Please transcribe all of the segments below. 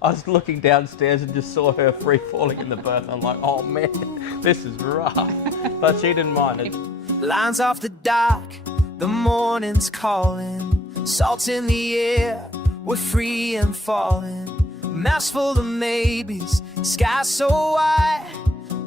I was looking downstairs and just saw her free falling in the berth. I'm like, oh man, this is rough. But she didn't mind it. Lines off the dock, the morning's calling. Salt in the air, we're free and falling. Mouths full of maybes, sky so wide.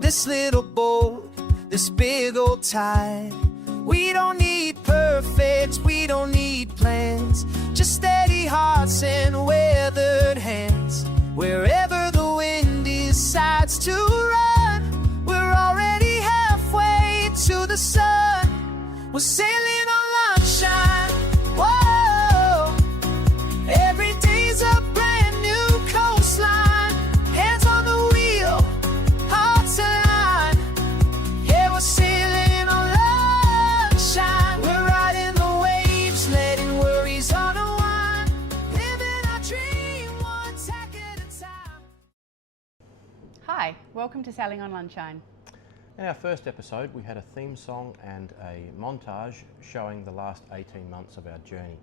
This little boat, this big old tide. We don't need perfect, we don't need plans. Just steady hearts and weathered hands. Wherever the wind decides to run, we're already halfway to the sun. We're sailing on Lunnshine. Whoa, every day's a brand new coastline. Hands on the wheel, hearts aligned. Yeah, we're sailing on Lunnshine. We're riding the waves, letting worries unwind. Living our dream one tack at a time. Hi, welcome to Sailing on Lunnshine. In our first episode, we had a theme song and a montage showing the last 18 months of our journey.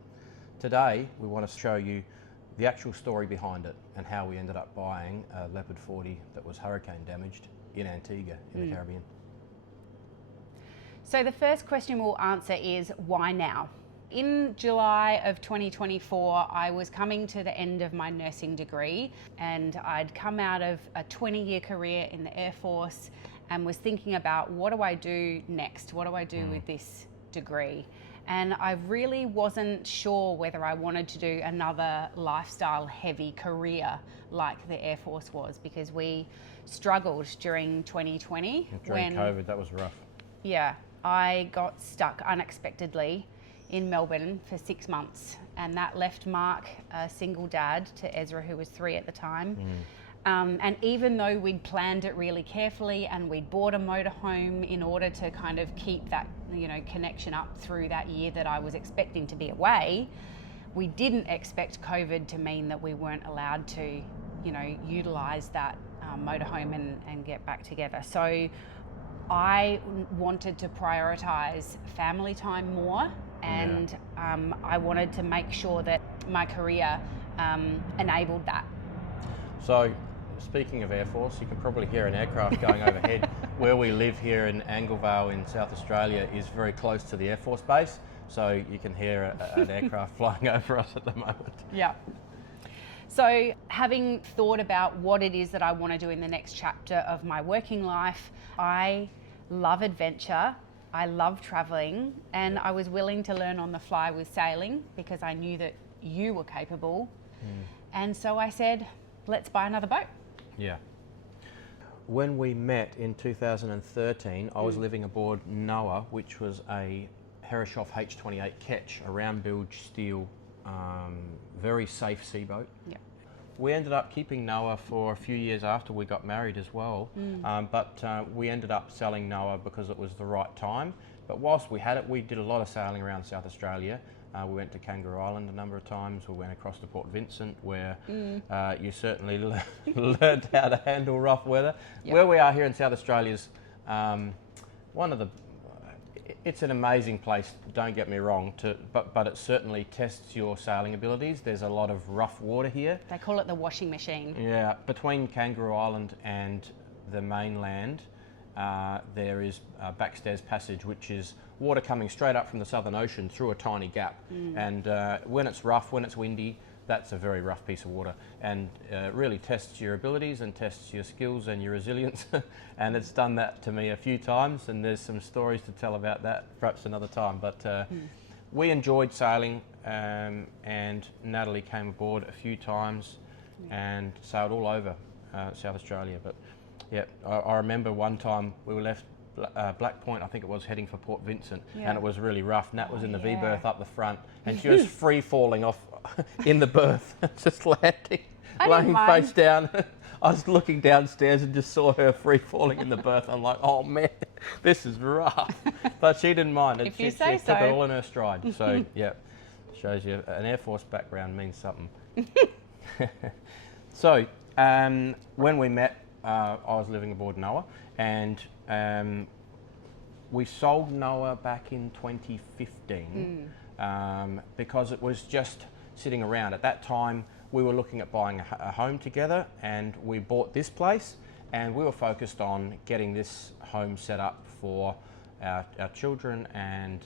Today, we want to show you the actual story behind it and how we ended up buying a Leopard 40 that was hurricane damaged in Antigua in the Caribbean. So the first question we'll answer is, why now? In July of 2024, I was coming to the end of my nursing degree, and I'd come out of a 20-year career in the Air Force and was thinking about, what do I do next? What do I do with this degree? And I really wasn't sure whether I wanted to do another lifestyle heavy career like the Air Force was, because we struggled during 2020. During COVID, that was rough. Yeah, I got stuck unexpectedly in Melbourne for 6 months, and that left Mark, a single dad, to Ezra, who was 3 at the time. And even though we'd planned it really carefully and we'd bought a motorhome in order to kind of keep that, connection up through that year that I was expecting to be away, we didn't expect COVID to mean that we weren't allowed to, utilise that motorhome and get back together. So I wanted to prioritise family time more, and I wanted to make sure that my career enabled that. So, speaking of Air Force, you can probably hear an aircraft going overhead. Where we live here in Anglevale in South Australia is very close to the Air Force base, so you can hear an aircraft flying over us at the moment. Yeah. So having thought about what it is that I want to do in the next chapter of my working life, I love adventure, I love travelling, and I was willing to learn on the fly with sailing because I knew that you were capable. And so I said, let's buy another boat. Yeah. When we met in 2013, I was living aboard Noah, which was a Herreshoff H28 Ketch, a round bilge steel, very safe seaboat. Yeah. We ended up keeping Noah for a few years after we got married as well, but we ended up selling Noah because it was the right time. But whilst we had it, we did a lot of sailing around South Australia. We went to Kangaroo Island a number of times. We went across to Port Vincent, where you certainly learned how to handle rough weather. Yep. Where we are here in South Australia is it's an amazing place, don't get me wrong, but it certainly tests your sailing abilities. There's a lot of rough water here. They call it the washing machine. Yeah, between Kangaroo Island and the mainland, there is Backstairs Passage, which is water coming straight up from the Southern Ocean through a tiny gap. And when it's rough, when it's windy, that's a very rough piece of water, and really tests your abilities and tests your skills and your resilience. And it's done that to me a few times, and there's some stories to tell about that perhaps another time. But we enjoyed sailing, and Natalie came aboard a few times and sailed all over South Australia. But yeah, I remember one time we were left Black Point, I think it was, heading for Port Vincent, and it was really rough. Nat was in the V berth up the front, and she was free falling off in the berth, just landing, laying face down. I was looking downstairs and just saw her free falling in the berth. I'm like, oh man, this is rough. But she didn't mind it. She took it all in her stride. So yeah, shows you an Air Force background means something. So when we met, I was living aboard Noah, and we sold Noah back in 2015 because it was just sitting around. At that time, we were looking at buying a home together, and we bought this place, and we were focused on getting this home set up for our children and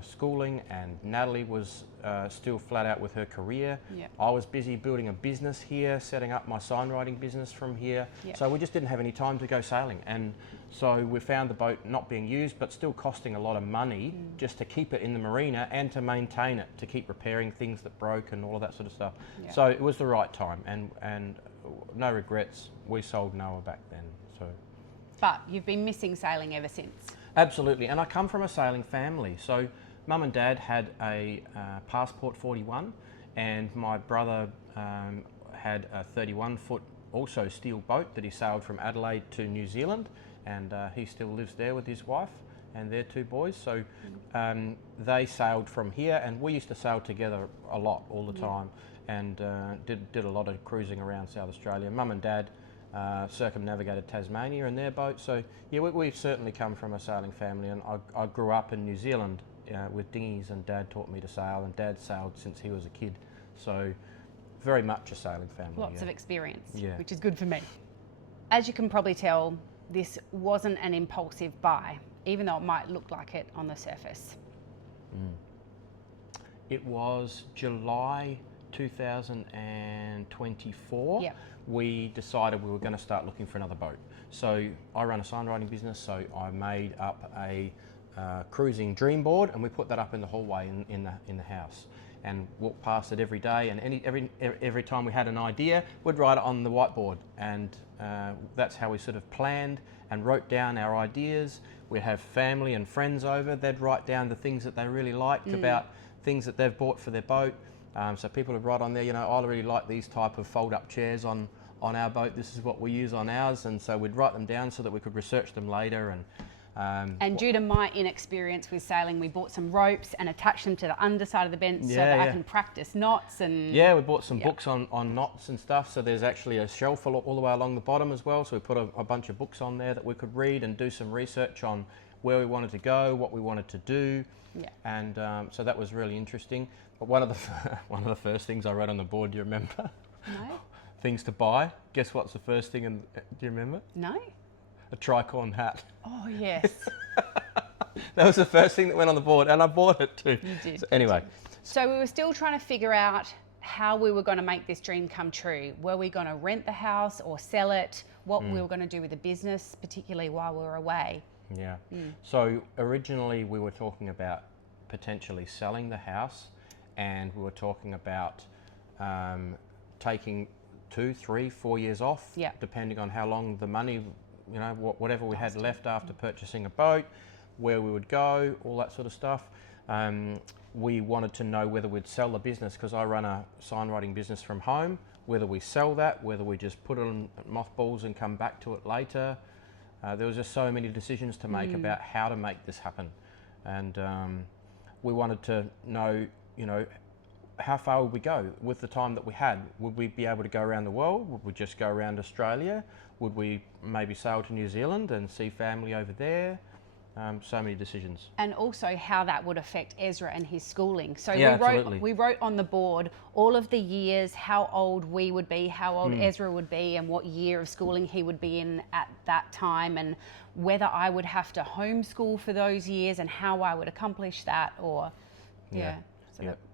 schooling, and Natalie was still flat out with her career. Yep. I was busy building a business here, setting up my signwriting business from here. Yep. So we just didn't have any time to go sailing. And so we found the boat not being used, but still costing a lot of money just to keep it in the marina and to maintain it, to keep repairing things that broke and all of that sort of stuff. Yep. So it was the right time, and no regrets. We sold Noah back then. So. But you've been missing sailing ever since. Absolutely, and I come from a sailing family. So Mum and Dad had a Passport 41, and my brother had a 31-foot also steel boat that he sailed from Adelaide to New Zealand, and he still lives there with his wife and their 2 boys. So they sailed from here, and we used to sail together a lot, all the time, and did a lot of cruising around South Australia. Mum and Dad circumnavigated Tasmania in their boat. So yeah, we've certainly come from a sailing family, and I grew up in New Zealand with dinghies, and Dad taught me to sail, and Dad sailed since he was a kid. So very much a sailing family. Lots of experience, Yeah. which is good for me. As you can probably tell, this wasn't an impulsive buy, even though it might look like it on the surface. It was July 2024. Yep. We decided we were going to start looking for another boat. So I run a signwriting business, so I made up a cruising dream board, and we put that up in the hallway in the house, and walked past it every day. And every time we had an idea, we'd write it on the whiteboard, and that's how we sort of planned and wrote down our ideas. We'd have family and friends over. They'd write down the things that they really liked about things that they've bought for their boat. So people would write on there, you know, I really like these type of fold-up chairs on our boat. This is what we use on ours, and so we'd write them down so that we could research them later. And due to my inexperience with sailing, we bought some ropes and attached them to the underside of the bench so that I can practice knots. And yeah, we bought some books on knots and stuff. So there's actually a shelf all the way along the bottom as well. So we put a bunch of books on there that we could read and do some research on where we wanted to go, what we wanted to do. Yeah. And so that was really interesting. But one of the first things I wrote on the board, do you remember? No. Things to buy. Guess what's the first thing? Do you remember? No. A tricorn hat. Oh, yes. That was the first thing that went on the board, and I bought it too. You did. So anyway. So we were still trying to figure out how we were going to make this dream come true. Were we going to rent the house or sell it? What we were going to do with the business, particularly while we were away. Yeah. So originally we were talking about potentially selling the house, and we were talking about taking 2, 3, 4 years off, depending on how long the money, you know, whatever we had left after purchasing a boat, where we would go, all that sort of stuff. We wanted to know whether we'd sell the business, because I run a signwriting business from home, whether we sell that, whether we just put it on mothballs and come back to it later. There was just so many decisions to make about how to make this happen. And we wanted to know, you know, how far would we go with the time that we had? Would we be able to go around the world? Would we just go around Australia? Would we maybe sail to New Zealand and see family over there? So many decisions. And also how that would affect Ezra and his schooling. So we wrote on the board all of the years, how old we would be, how old Ezra would be, and what year of schooling he would be in at that time, and whether I would have to homeschool for those years and how I would accomplish that, or So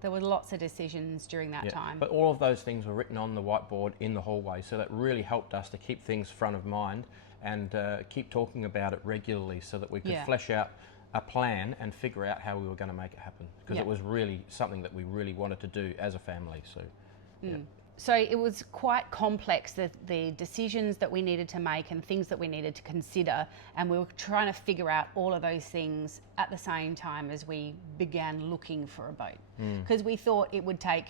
there were lots of decisions during that time. But all of those things were written on the whiteboard in the hallway, so that really helped us to keep things front of mind and keep talking about it regularly, so that we could flesh out a plan and figure out how we were going to make it happen, because it was really something that we really wanted to do as a family. So, So it was quite complex, the decisions that we needed to make and things that we needed to consider, and we were trying to figure out all of those things at the same time as we began looking for a boat, because we thought it would take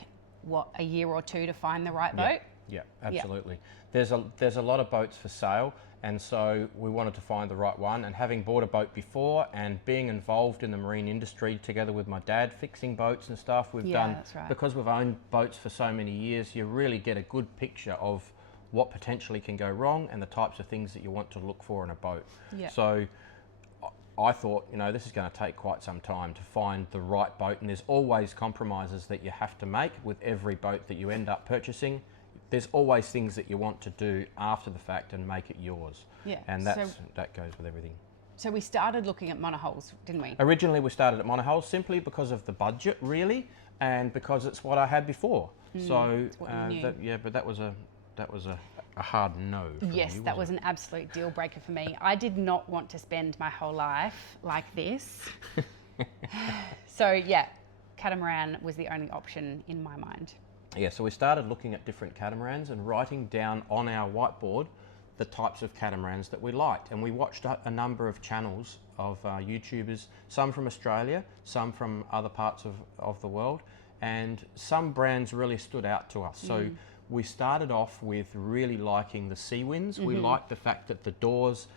a year or two to find the right boat. Yeah, absolutely. There's a lot of boats for sale, and so we wanted to find the right one. And having bought a boat before and being involved in the marine industry together with my dad, fixing boats and stuff, we've done, because we've owned boats for so many years, you really get a good picture of what potentially can go wrong and the types of things that you want to look for in a boat. So I thought, you know, this is going to take quite some time to find the right boat, and there's always compromises that you have to make with every boat that you end up purchasing. There's always things that you want to do after the fact and make it yours. Yeah. And that goes with everything. So we started looking at monohulls, didn't we? Originally we started at monohulls simply because of the budget, really, and because it's what I had before. So but that was a hard no for yes, you, that was an absolute deal breaker for me. I did not want to spend my whole life like this. So yeah, catamaran was the only option in my mind. Yeah, so we started looking at different catamarans and writing down on our whiteboard the types of catamarans that we liked. And we watched a number of channels of YouTubers, some from Australia, some from other parts of the world, and some brands really stood out to us. So we started off with really liking the Seawinds. We liked the fact that the doors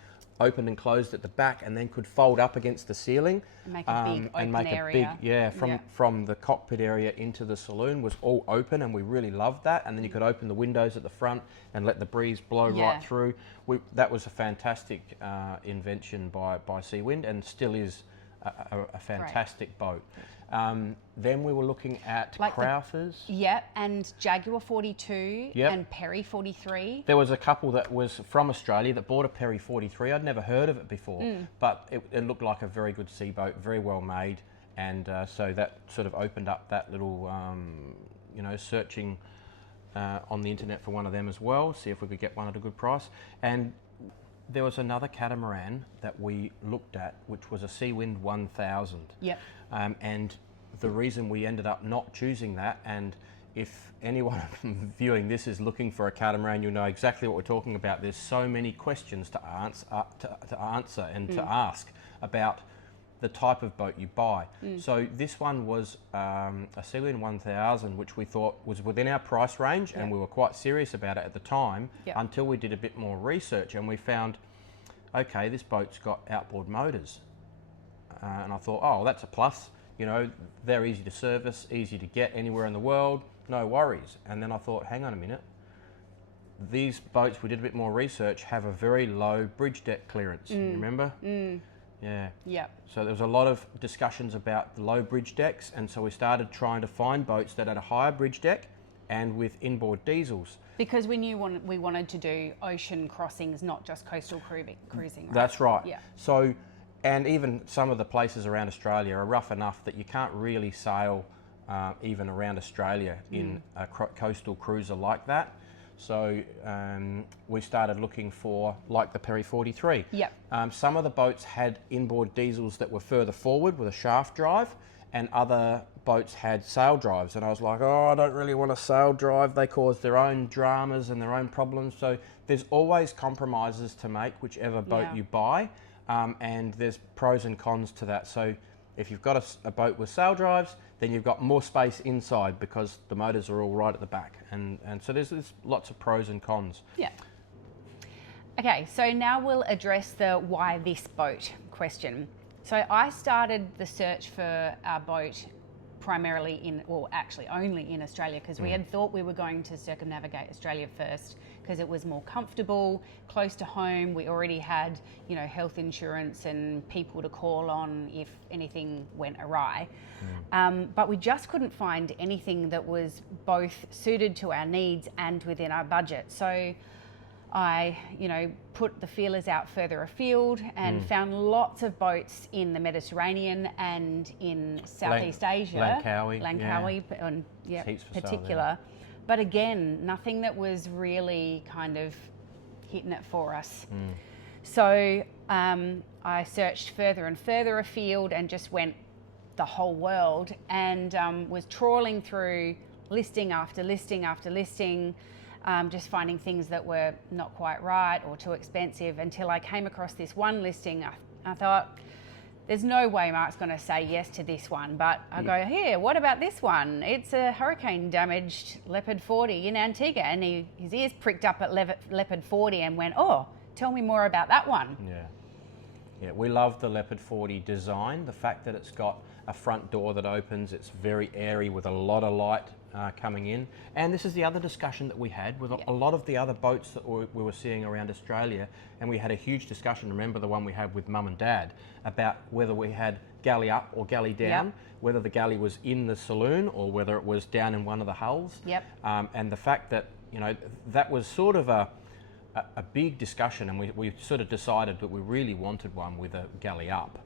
opened and closed at the back and then could fold up against the ceiling. Make a big open area. From the cockpit area into the saloon was all open, and we really loved that. And then you could open the windows at the front and let the breeze blow right through. That was a fantastic invention by Seawind, and still is a fantastic boat. Then we were looking at like Crowthers. And Jaguar 42 and Perry 43. There was a couple that was from Australia that bought a Perry 43. I'd never heard of it before, but it looked like a very good sea boat, very well made, and so that sort of opened up that little, searching on the internet for one of them as well, see if we could get one at a good price. And there was another catamaran that we looked at, which was a Seawind 1000. And the reason we ended up not choosing that, and if anyone viewing this is looking for a catamaran, you'll know exactly what we're talking about. There's so many questions to answer and to ask about the type of boat you buy. So this one was a Seawind 1000, which we thought was within our price range, and we were quite serious about it at the time until we did a bit more research and we found, okay, this boat's got outboard motors. And I thought, oh, that's a plus. You know, they're easy to service, easy to get anywhere in the world, no worries. And then I thought, hang on a minute. These boats, we did a bit more research, have a very low bridge deck clearance. Remember? Yeah. So there was a lot of discussions about the low bridge decks, and so we started trying to find boats that had a higher bridge deck and with inboard diesels. Because we knew we wanted to do ocean crossings, not just coastal cruising. Right? That's right. Yeah. So, and even some of the places around Australia are rough enough that you can't really sail even around Australia in a coastal cruiser like that. So we started looking for, like the Perry 43. Some of the boats had inboard diesels that were further forward with a shaft drive, and other boats had sail drives. And I was like, oh, I don't really want a sail drive. They cause their own dramas and their own problems. So there's always compromises to make, whichever boat you buy. And there's pros and cons to that. So if you've got a boat with sail drives, then you've got more space inside because the motors are all right at the back. And so there's lots of pros and cons. Yeah. Okay, so now we'll address the why this boat question. So I started the search for our boat primarily actually only in Australia, because we had thought we were going to circumnavigate Australia first because it was more comfortable, close to home. We already had, health insurance and people to call on if anything went awry. But we just couldn't find anything that was both suited to our needs and within our budget. So I, put the feelers out further afield and found lots of boats in the Mediterranean and in Southeast Asia. Langkawi, particular. But again, nothing that was really kind of hitting it for us. So I searched further and further afield and just went the whole world and was trawling through listing after listing after listing, just finding things that were not quite right or too expensive, until I came across this one listing. I thought, there's no way Mark's going to say yes to this one, but I go, here, what about this one? It's a hurricane damaged Leopard 40 in Antigua. And his ears pricked up at Leopard 40 and went, oh, tell me more about that one. Yeah, we love the Leopard 40 design, the fact that it's got a front door that opens, it's very airy with a lot of light coming in. And this is the other discussion that we had with a lot of the other boats that we were seeing around Australia, and we had a huge discussion, remember the one we had with Mum and Dad, about whether we had galley up or galley down, whether the galley was in the saloon or whether it was down in one of the hulls. And the fact that, you know, that was sort of a big discussion, and we sort of decided that we really wanted one with a galley up,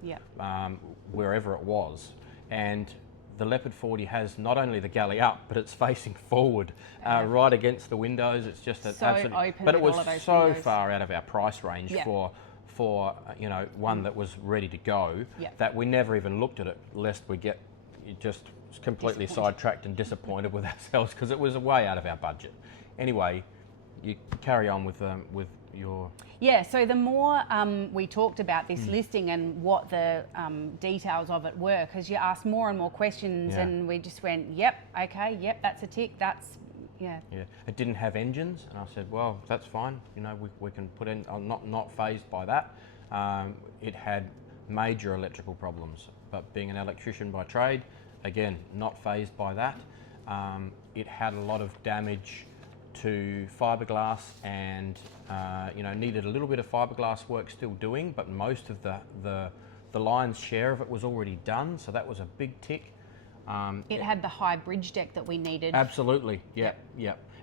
wherever it was. And the Leopard 40 has not only the galley up, but it's facing forward, right against the windows. It's just an absolute, open, but it was so windows. far out of our price range for you know, one that was ready to go, that we never even looked at it, lest we get just completely sidetracked and disappointed with ourselves, because it was way out of our budget. Anyway, you carry on with your... Yeah, so the more we talked about this listing and what the details of it were, because you asked more and more questions, and we just went, yep, okay, yep, that's a tick, that's, yeah. It didn't have engines, and I said, well, that's fine, you know, we can put in, I'm not phased by that. It had major electrical problems, but being an electrician by trade, again, not phased by that. It had a lot of damage to fiberglass, and you know, needed a little bit of fiberglass work still doing, but most of the lion's share of it was already done, so that was a big tick. It had the high bridge deck that we needed. Absolutely, yeah.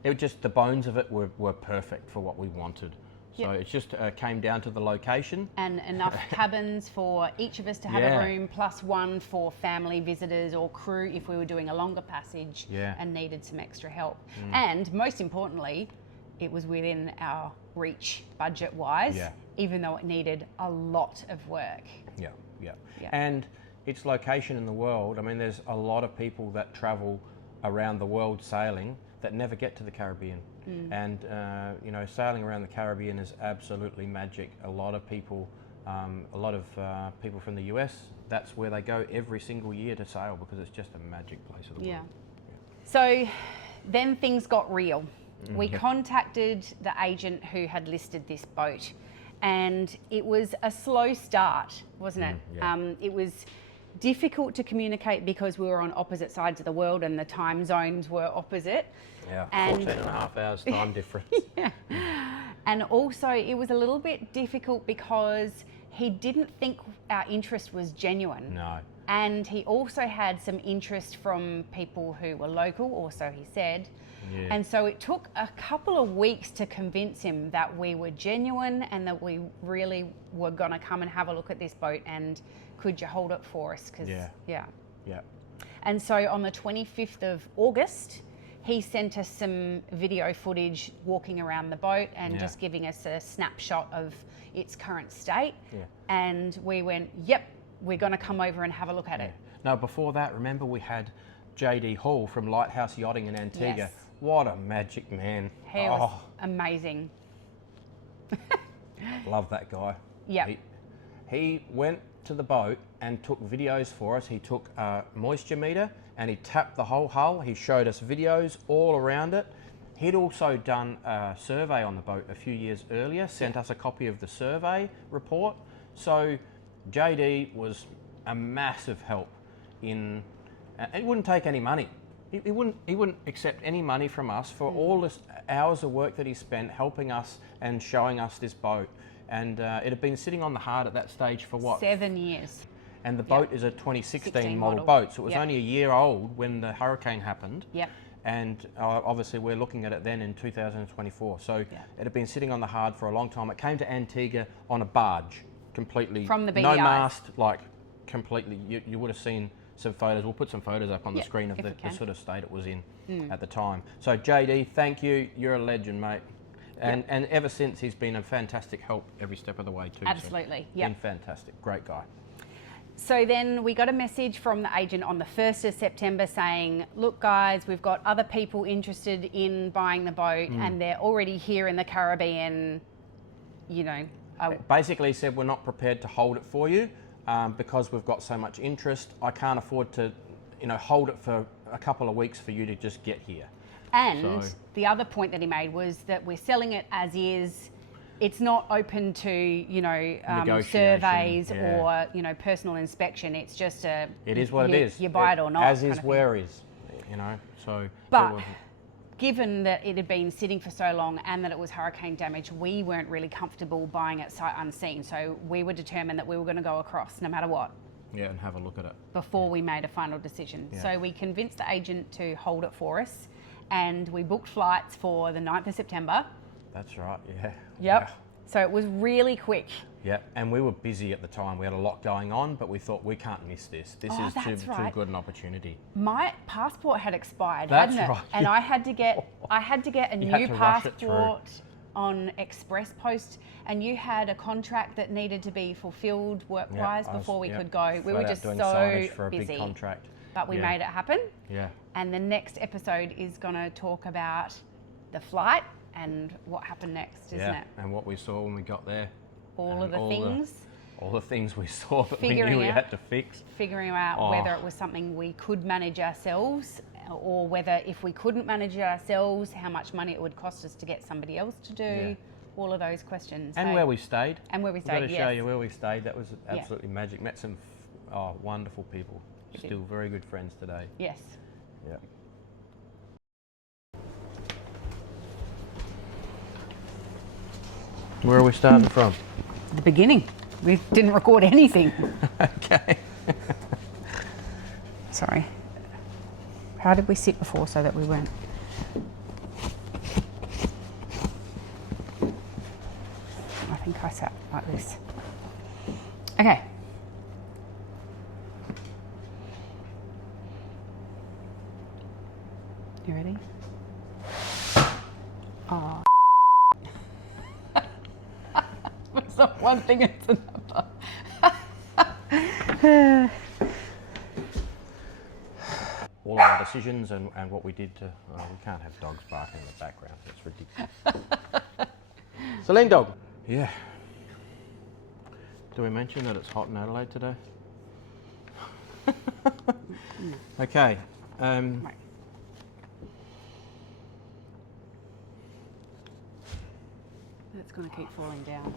It was just the bones of it were perfect for what we wanted. So it just came down to the location. And enough cabins for each of us to have a room, plus one for family visitors or crew if we were doing a longer passage and needed some extra help. And most importantly, it was within our reach budget-wise, even though it needed a lot of work. Yeah. And its location in the world, I mean, there's a lot of people that travel around the world sailing that never get to the Caribbean. And you know, sailing around the Caribbean is absolutely magic. A lot of people from the US, that's where they go every single year to sail, because it's just a magic place of the world. So then things got real. We contacted the agent who had listed this boat, and it was a slow start, wasn't it? It was difficult to communicate because we were on opposite sides of the world and the time zones were opposite. 14.5 hours time difference. And also it was a little bit difficult because he didn't think our interest was genuine. No. And he also had some interest from people who were local, or so he said. And so it took a couple of weeks to convince him that we were genuine and that we really were going to come and have a look at this boat, and could you hold it for us? Cause, And so on the 25th of August, he sent us some video footage walking around the boat and just giving us a snapshot of its current state. And we went, yep, we're going to come over and have a look at it. Now, before that, remember we had JD Hall from Lighthouse Yachting in Antigua. What a magic man. He was amazing. Love that guy. He went to the boat and took videos for us. He took a moisture meter and he tapped the whole hull. He showed us videos all around it. He'd also done a survey on the boat a few years earlier, sent us a copy of the survey report. So JD was a massive help in, it wouldn't take any money. He wouldn't accept any money from us for all the hours of work that he spent helping us and showing us this boat. And it had been sitting on the hard at that stage for what? 7 years. And the boat is a 2016 model boat, so it was only a year old when the hurricane happened. And obviously we're looking at it then in 2024. So it had been sitting on the hard for a long time. It came to Antigua on a barge, completely, from the BDI. No mast, like completely. You would have seen some photos. We'll put some photos up on the screen of the sort of state it was in at the time. So JD, thank you. You're a legend, mate. And ever since, he's been a fantastic help every step of the way too. Absolutely, so been fantastic, great guy. So then we got a message from the agent on the 1st of September saying, look guys, we've got other people interested in buying the boat and they're already here in the Caribbean, you know. Basically said, we're not prepared to hold it for you because we've got so much interest. I can't afford to, you know, hold it for a couple of weeks for you to just get here. And the other point that he made was that we're selling it as is. It's not open to, you know, surveys or, you know, personal inspection. It's just a... It is what it is. You buy it or not. As is where is. you know, so. But given that it had been sitting for so long and that it was hurricane damage, we weren't really comfortable buying it sight unseen. So we were determined that we were going to go across no matter what. Yeah, and have a look at it. Before we made a final decision. Yeah. So we convinced the agent to hold it for us, and we booked flights for the 9th of September. That's right, yeah. Yep. Wow. So it was really quick. Yeah, and we were busy at the time. We had a lot going on, but we thought we can't miss this. This is too good an opportunity. My passport had expired, That's hadn't it? right. And I had to get a You had new to rush it through. passport on express post, and you had a contract that needed to be fulfilled work-wise before we could go. We were just so for a busy. big contract. But we made it happen. Yeah. And the next episode is going to talk about the flight and what happened next, isn't it? And what we saw when we got there. All of the things. All the things we saw that we Figuring knew we out- had to fix. Figuring out whether it was something we could manage ourselves, or whether if we couldn't manage it ourselves, how much money it would cost us to get somebody else to do. Yeah. All of those questions. And where we stayed. And where we We've got stayed, to yes. show you where we stayed. That was absolutely magic. Met some wonderful people. Still very good friends today. Yes. Yeah. Where are we starting from? The beginning. We didn't record anything. Okay. Sorry. How did we sit before so that we weren't? I think I sat like this. Okay. You ready? Oh. It's not one thing, it's another. All of our decisions and what we did to... we can't have dogs barking in the background. It's ridiculous. Celine dog. Yeah. Do we mention that it's hot in Adelaide today? Okay. Right. It's going to keep falling down.